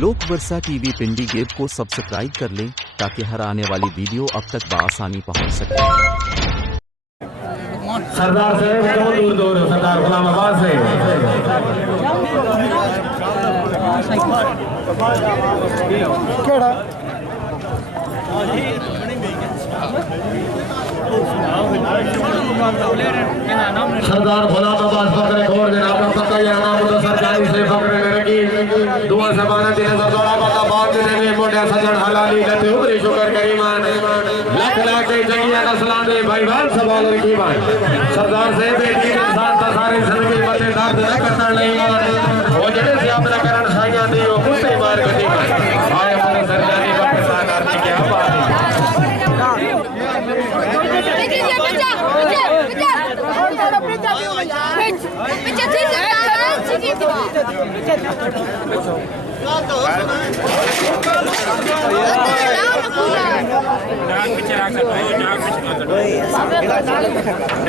लोक वर्षा टीवी पिंडी गेब को सब्सक्राइब कर लें ताकि हर आने वाली वीडियो अब तक बआसानी पहुंच सके। सरदार साहब क्यों दूर दूर सरदार गुलाम अब्बास से सरदार गुलाम अब्बास फकरे घोर दिन आपका पक्का ये नाम तो सरकारी से फकरे में रखी दुआ सबाना दिन सरदार का बात दिन में मोटे सजन हलाली लते उतरी शुक्र करीमान लाख लाख के जंगिया का सलाम दे भाई भाई सवाल की बात सरदार से बेटी इंसान था सारे जिंदगी मते दर्द न करना नहीं वो जड़े से अपना करण साइया दी वो कुत्ते मार गति भाई हमारे सरकारी वक्त सरकार की क्या बात है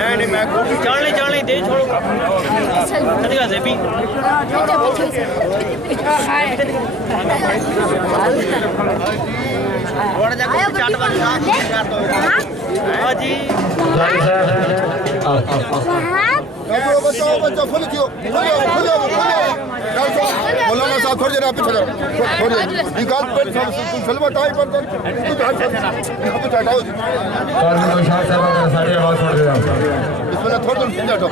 नहीं मैं चलने दे छोड़ो बच्चा फुल मौलाना साहब थोड़ी देर पीछे जाओ निकाल पेट सलवा टाई पर कुछ हटाओ सारी आवाज छोड़ दे इसमें थोड़ा हटाओ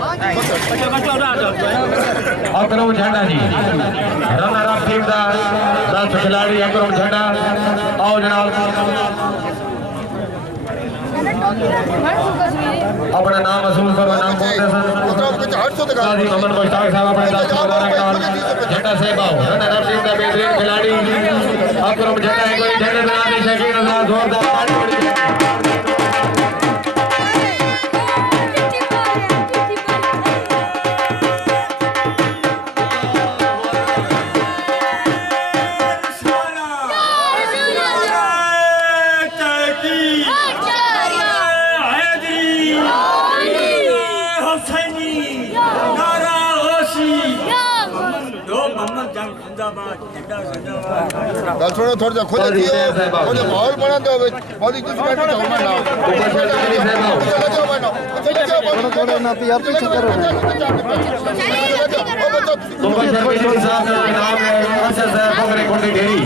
अकरम झंडा जी रनर अप टीम का 10 खिलाड़ी अकरम झंडा आओ जनाब अपना नाम वसूल करो नाम काजी मोहम्मद मुश्ताक साहब अपने 10 मुबारकबाद झंडा से बाओ रनर अप टीम का बेहतरीन खिलाड़ी अकरम झंडा एक बार झंडे बना दे शकील अल्लाह जोरदार छोड़ो थोड़ा खुद थोड़ा माहौल बना दो बॉडी कुछ बैठ जाओ मैं ना थोड़ा ना यार पीछे करो मुबशर बिजली साहब का नाम है अरशद साहब फकरे कोटी ढेरी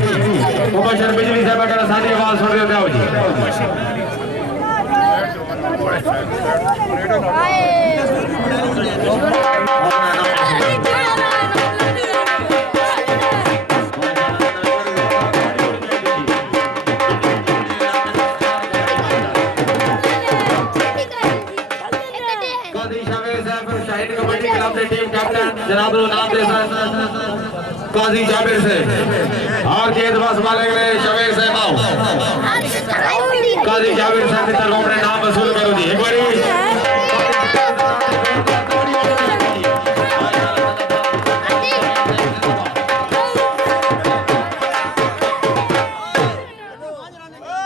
मुबशर बिजली साहब का सारी आवाज सुन रहे हो क्या जी टीम कैप्टन जनाब नाम दे काजी जाबिर से और गेंद बस मारने के लिए शबीर से बाओ काजी जाबिर से की तरफ अपने नाम वसूल करो जी एक बारी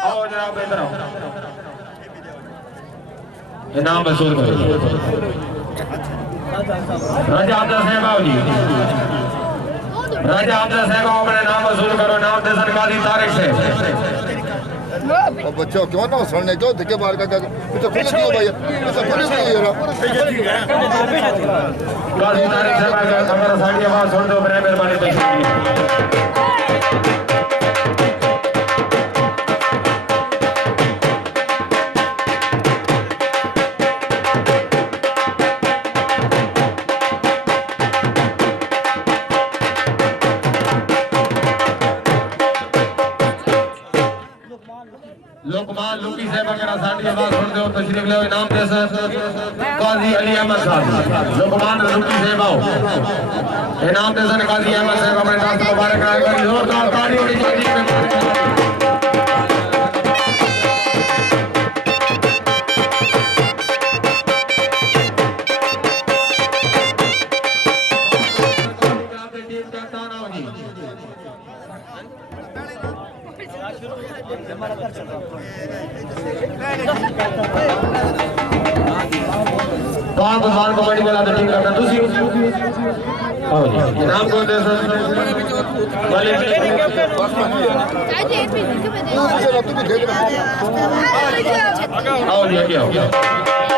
आओ जनाब इधर आओ नाम वसूल करो राजा अब्दुल साहब जी राजा अब्दुल साहब अपने नाम वसूल करो नाम दे सरकारी तारीख से बच्चों क्यों ना सुनने क्यों धक्के मार का तो खुद दियो भाई तो पुलिस नहीं है काजी तारीख से हमारा साड़ी आवाज सुन दो मेहरबानी तो लोकमान लुकी साहब वगैरह साडी आवाज सुन दो तशरीफ ले इनाम दे काजी अली अहमद साहब लोकमान लुकी साहब आओ इनाम दे काजी अहमद साहब अपने नाम मुबारक करें जोरदार ताली होनी चाहिए कौन बुजवान कबड्डी वाला बैटिंग करता आओ जी नाम कौन है सर आओ जी आगे आओ